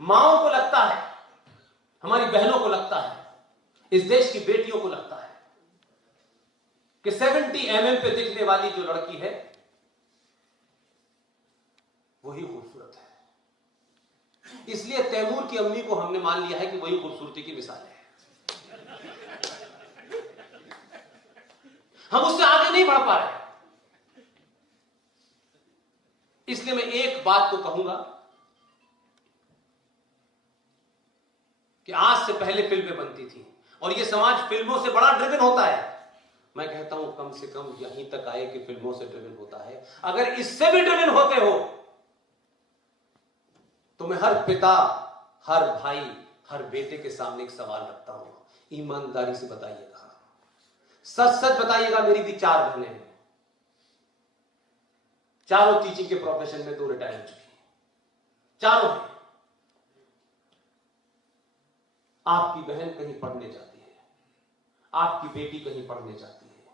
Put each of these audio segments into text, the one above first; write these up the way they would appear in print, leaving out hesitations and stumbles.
माओं को लगता है, हमारी बहनों को लगता है, इस देश की बेटियों को लगता है कि 70 mm पे दिखने वाली जो लड़की है वही खूबसूरत है। इसलिए तैमूर की अम्मी को हमने मान लिया है कि वही खूबसूरती की मिसाल है। हम उससे आगे नहीं बढ़ पा रहे। इसलिए मैं एक बात तो कहूंगा कि आज से पहले फिल्में बनती थी और यह समाज फिल्मों से बड़ा ड्रिवन होता है। मैं कहता हूं कम से कम यहीं तक आए कि फिल्मों से ड्रिवन होता है। अगर इससे भी ड्रिवन होते हो तो मैं हर पिता, हर भाई, हर बेटे के सामने एक सवाल रखता हूं, ईमानदारी से बताइएगा, सच सच बताइएगा। मेरी भी 4 बहनें हैं, चारों टीचिंग के प्रोफेशन में, 2 रिटायर हो चुकी हैं, चारों हैं। आपकी बहन कहीं पढ़ने जाती है, आपकी बेटी कहीं पढ़ने जाती है,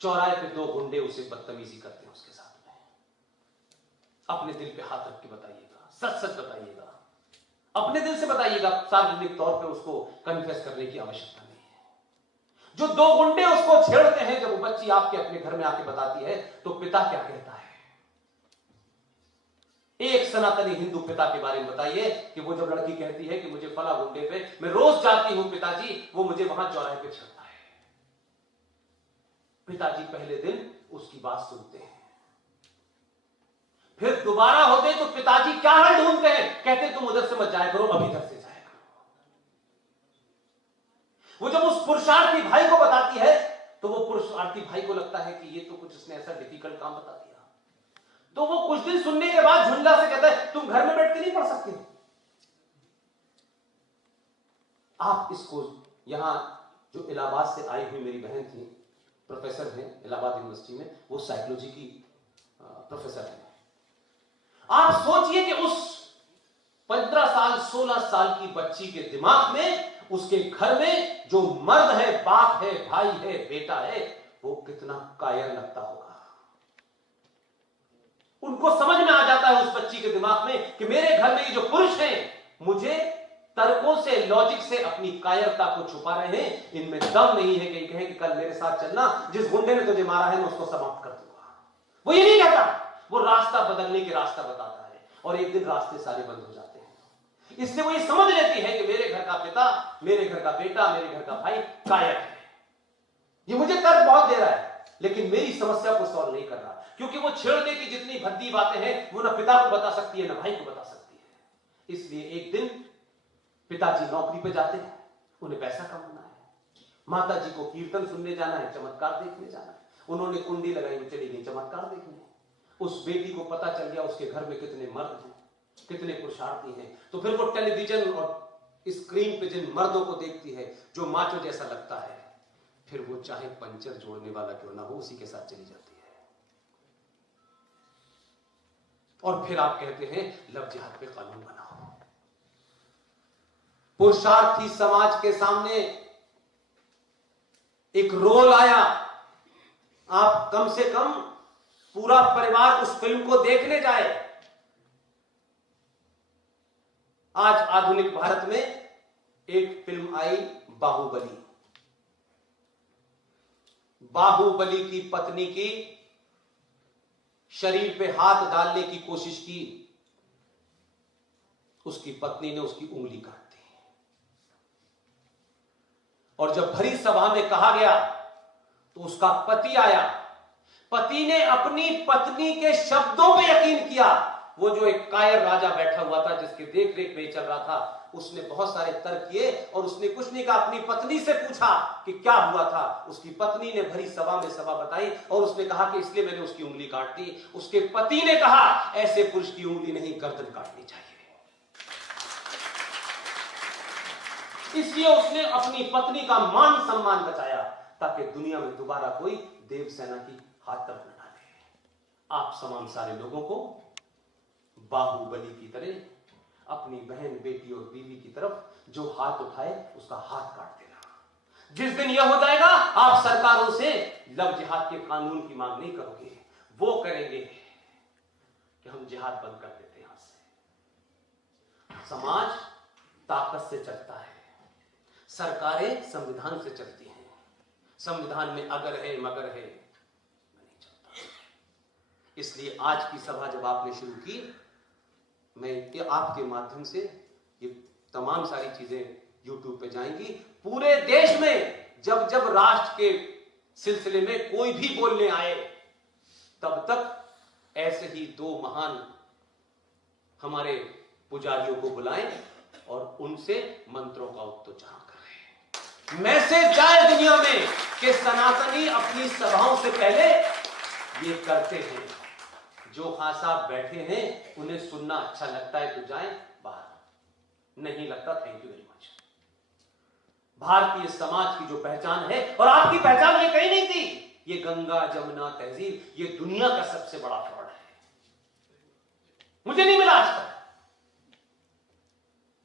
चौराहे पे 2 गुंडे उसे बदतमीजी करते हैं उसके साथ में। अपने दिल पे हाथ रख के बताइएगा, सच सच बताइएगा, अपने दिल से बताइएगा। सार्वजनिक तौर पे उसको कन्फेस करने की आवश्यकता नहीं है। जो 2 गुंडे उसको छेड़ते हैं, जब वो बच्ची आपके अपने घर में आके बताती है तो पिता क्या कहता है? एक सनातनी हिंदू पिता के बारे में बताइए कि वो जब लड़की कहती है कि मुझे फला गुंडे पे मैं रोज जाती हूं पिताजी, वो मुझे वहां चौराहे पे छेड़ता है। पिताजी पहले दिन उसकी बात सुनते हैं, फिर दोबारा होते तो पिताजी क्या हल ढूंढते हैं? कहते तुम उधर से मत जाया करो, अभी इधर से जाया करो। वो जब उस पुरुषार्थी भाई को बताती है तो वो पुरुषार्थी भाई को लगता है कि ये तो कुछ उसने ऐसा डिफिकल्ट काम बता दिया। तो वो कुछ दिन सुनने के बाद झुंझला से कहता है तुम घर में बैठ के नहीं पढ़ सकते। आप इसको, यहां जो इलाहाबाद से आई हुई मेरी बहन थी, प्रोफेसर हैं इलाहाबाद यूनिवर्सिटी में, वो साइकोलॉजी की प्रोफेसर हैं। आप सोचिए कि उस 15 साल 16 साल की बच्ची के दिमाग में, उसके घर में जो मर्द है, बाप है, भाई है, बेटा है, वो कितना कायर लगता होगा। उनको समझ में आ जाता है उस बच्ची के दिमाग में कि मेरे घर में ये जो पुरुष हैं, मुझे तर्कों से, लॉजिक से अपनी कायरता को छुपा रहे हैं। इनमें दम नहीं है कि कहें कि कल मेरे साथ चलना, जिस गुंडे ने तुझे मारा है मैं उसको समाप्त कर दूंगा। वो ये नहीं कहता, वो रास्ता बदलने के रास्ता बताता है और एक दिन रास्ते सारे बंद हो जाते हैं। इसलिए वो ये समझ लेती है कि मेरे घर का पिता, मेरे घर का बेटा, मेरे घर का भाई कायर है। ये मुझे तर्क बहुत दे रहा है लेकिन मेरी समस्या को सॉल्व नहीं कर रहा, क्योंकि वो छेड़ने की जितनी भद्दी बातें हैं वो ना पिता को बता सकती है ना भाई को बता सकती है। इसलिए एक दिन पिताजी नौकरी पे जाते हैं, उन्हें पैसा कमाना है, माता जी को कीर्तन सुनने जाना है, चमत्कार देखने जाना है। उन्होंने कुंडी लगाई, वो चली गई चमत्कार देखने। उस बेटी को पता चल गया उसके घर में कितने मर्द हैं, कितने पुरुषार्थी हैं। तो फिर वो टेलीविजन और स्क्रीन पे जिन मर्दों को देखती है जो माचो जैसा लगता है, फिर वो चाहे पंचर जोड़ने वाला क्यों ना हो, उसी के साथ चली जाती है। और फिर आप कहते हैं लव जिहाद पे कानून बनाओ। पुरुषार्थी समाज के सामने एक रोल आया, आप कम से कम पूरा परिवार उस फिल्म को देखने जाए। आज आधुनिक भारत में एक फिल्म आई बाहुबली। बाहुबली की पत्नी की शरीर पे हाथ डालने की कोशिश की, उसकी पत्नी ने उसकी उंगली काट दी। और जब भरी सभा में कहा गया तो उसका पति आया, पति ने अपनी पत्नी के शब्दों पे यकीन किया। वो जो एक कायर राजा बैठा हुआ था जिसके देख रेख में चल रहा था, उसने बहुत सारे तर्क किए और उसने कुछ नहीं कहा। अपनी पत्नी से पूछा कि क्या हुआ था, उसकी पत्नी ने भरी सभा में सभा बताई और उसने कहा कि इसलिए मैंने उसकी उंगली काट दी। उसके पति ने कहा ऐसे पुरुष की उंगली नहीं, गर्दन काटनी चाहिए। इसलिए उसने अपनी पत्नी का मान सम्मान बचाया ताकि दुनिया में दोबारा कोई देवसेना की हाथ तरफ न डाले। आप तमाम सारे लोगों को बाहुबली की तरह अपनी बहन, बेटी और बीवी की तरफ जो हाथ उठाए उसका हाथ काट देना। जिस दिन यह हो जाएगा आप सरकारों से लव जिहाद के कानून की मांग नहीं करोगे, वो करेंगे कि हम जिहाद बंद कर देते हैं। यहां से समाज ताकत से चलता है, सरकारें संविधान से चलती हैं। संविधान में अगर है मगर है नहीं चलता। इसलिए आज की सभा जब आपने शुरू की, मैं आपके माध्यम से ये तमाम सारी चीजें YouTube पे जाएंगी। पूरे देश में जब जब राष्ट्र के सिलसिले में कोई भी बोलने आए, तब तक ऐसे ही दो महान हमारे पुजारियों को बुलाएं और उनसे मंत्रों का उच्चारण करें। मैसेज जाए दुनिया में कि सनातनी अपनी सभाओं से पहले ये करते हैं। जो खान साहब बैठे हैं उन्हें सुनना अच्छा लगता है तो जाएं, बाहर नहीं लगता thank you very much. Bharatiya Samaj की जो पहचान है, और आपकी पहचान ये कहीं नहीं थी, ये गंगा जमुना तहजीब ये दुनिया का सबसे बड़ा फ्रॉड है। मुझे नहीं मिला आज तक।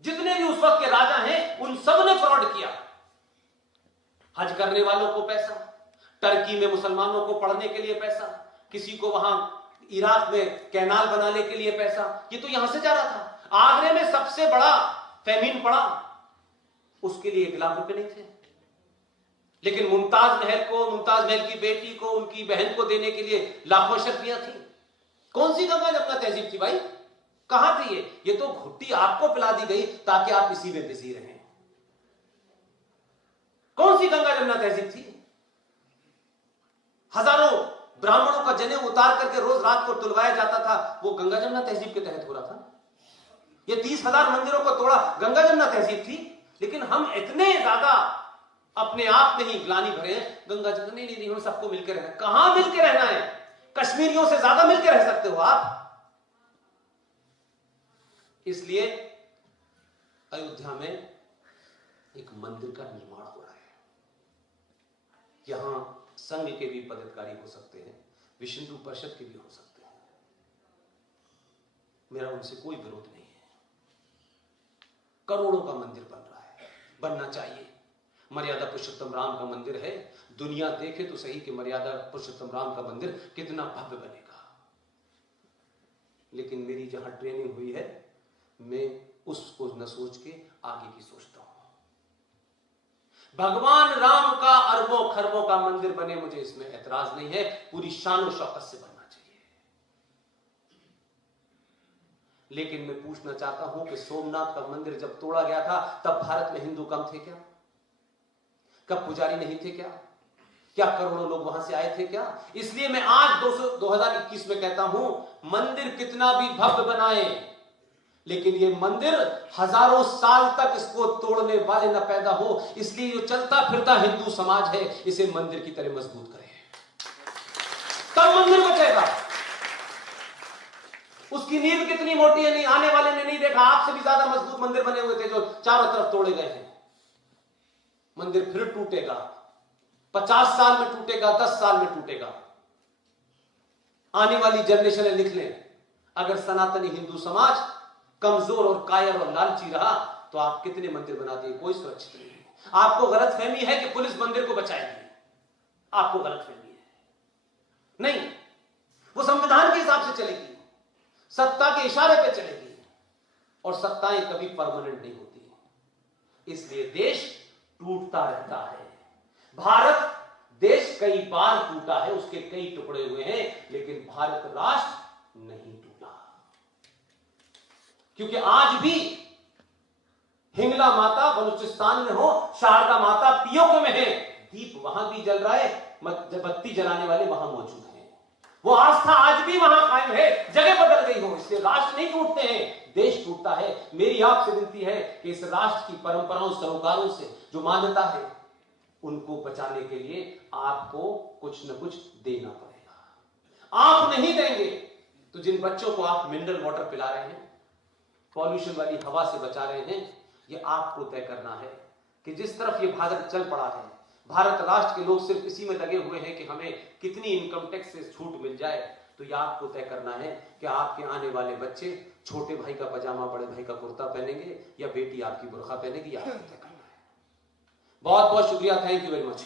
जितने भी उस वक्त के राजा हैं उन सब ने फ्रॉड किया। हज करने वालों को पैसा, टर्की में मुसलमानों को पढ़ने के लिए पैसा, किसी को वहां इराक में कैनाल बनाने के लिए पैसा, ये तो यहां से जा रहा था। आगरे में सबसे बड़ा फेमिन पड़ा, उसके लिए 1 लाख रुपए नहीं थे, लेकिन मुमताज महल की बेटी को, उनकी बहन को देने के लिए लाखों शर्तियां थी। कौन सी गंगा जमुना तहजीब थी भाई? कहां थी ये तो घुट्टी आपको पिला दी गई ताकि आप इसी में बिजी रहें। कौन सी गंगा जमुना तहजीब थी? हजारों ब्राह्मणों का जनेऊ उतार करके रोज रात को तुलवाया जाता था, वो गंगा जमुना तहजीब के तहत हो रहा था। ये 30,000 मंदिरों को तोड़ा, गंगा जमुना तहजीब थी। लेकिन हम इतने ज्यादा अपने आप में ही ग्लानि भरे हैं, गंगा जमुना नहीं, हम सबको मिलकर रहना। कहां मिलकर रहना है? कश्मीरियों से ज्यादा मिलकर रह सकते हो आप। इसलिए अयोध्या में एक मंदिर का निर्माण हो रहा है। यहां संघ के भी पदाधिकारी हो सकते हैं, विश्व हिंदू परिषद के भी हो सकते हैं। मेरा उनसे कोई विरोध नहीं है। करोड़ों का मंदिर बन रहा है, बनना चाहिए। मर्यादा पुरुषोत्तम राम का मंदिर है, दुनिया देखे तो सही कि मर्यादा पुरुषोत्तम राम का मंदिर कितना भव्य बनेगा। लेकिन मेरी जहां ट्रेनिंग हुई है, मैं उसको न सोच के आगे की सोचता हूं। भगवान राम का अरबों खरबों का मंदिर बने, मुझे इसमें ऐतराज नहीं है, पूरी शान और शौकत से बनना चाहिए। लेकिन मैं पूछना चाहता हूं कि सोमनाथ का मंदिर जब तोड़ा गया था, तब भारत में हिंदू कम थे क्या? कब पुजारी नहीं थे क्या? क्या करोड़ों लोग वहां से आए थे क्या? इसलिए मैं आज 2021 में कहता हूं, मंदिर कितना भी भव्य बनाए, लेकिन ये मंदिर हजारों साल तक इसको तोड़ने वाले न पैदा हो। इसलिए जो चलता फिरता हिंदू समाज है, इसे मंदिर की तरह मजबूत करें, तब मंदिर बचेगा। उसकी नींव कितनी मोटी है, नहीं आने वाले ने नहीं देखा। आपसे भी ज्यादा मजबूत मंदिर बने हुए थे जो चारों तरफ तोड़े गए हैं। मंदिर फिर टूटेगा, 50 साल में टूटेगा, 10 साल में टूटेगा। आने वाली जनरेशन लिख लें, अगर सनातनी हिंदू समाज कमजोर और कायर और लालची रहा तो आप कितने मंदिर बना दिए, कोई सुरक्षित नहीं है। आपको गलतफहमी है कि पुलिस मंदिर को बचाएगी, आपको गलतफहमी है। नहीं, वो संविधान के हिसाब से चलेगी, सत्ता के इशारे पे चलेगी, और सत्ताएं कभी परमानेंट नहीं होती। इसलिए देश टूटता रहता है। भारत देश कई बार टूटा है, उसके कई टुकड़े हुए हैं, लेकिन भारत राष्ट्र नहीं टूटा। क्योंकि आज भी हिंगला माता बलूचिस्तान में हो, शारदा माता पीओके में है, दीप वहां भी जल रहा है, बत्ती जलाने वाले वहां मौजूद हैं। वो आस्था आज भी वहां कायम है, जगह बदल गई हो। इससे राष्ट्र नहीं टूटते हैं, देश टूटता है। मेरी आपसे विनती है कि इस राष्ट्र की परंपराओं सरोकारों से जो मान्यता है, उनको बचाने के लिए आपको कुछ न कुछ देना पड़ेगा। आप नहीं देंगे तो जिन बच्चों को आप मिनरल वाटर पिला रहे हैं, पॉल्यूशन वाली हवा से बचा रहे हैं, ये आपको तय करना है कि जिस तरफ ये भारत चल पड़ा है, भारत राष्ट्र के लोग सिर्फ इसी में लगे हुए हैं कि हमें कितनी इनकम टैक्स से छूट मिल जाए, तो ये आपको तय करना है कि आपके आने वाले बच्चे छोटे भाई का पजामा बड़े भाई का कुर्ता पहनेंगे या बेटी आपकी बुर्खा पहनेगी, आपको तय करना है। बहुत बहुत शुक्रिया, थैंक यू वेरी मच।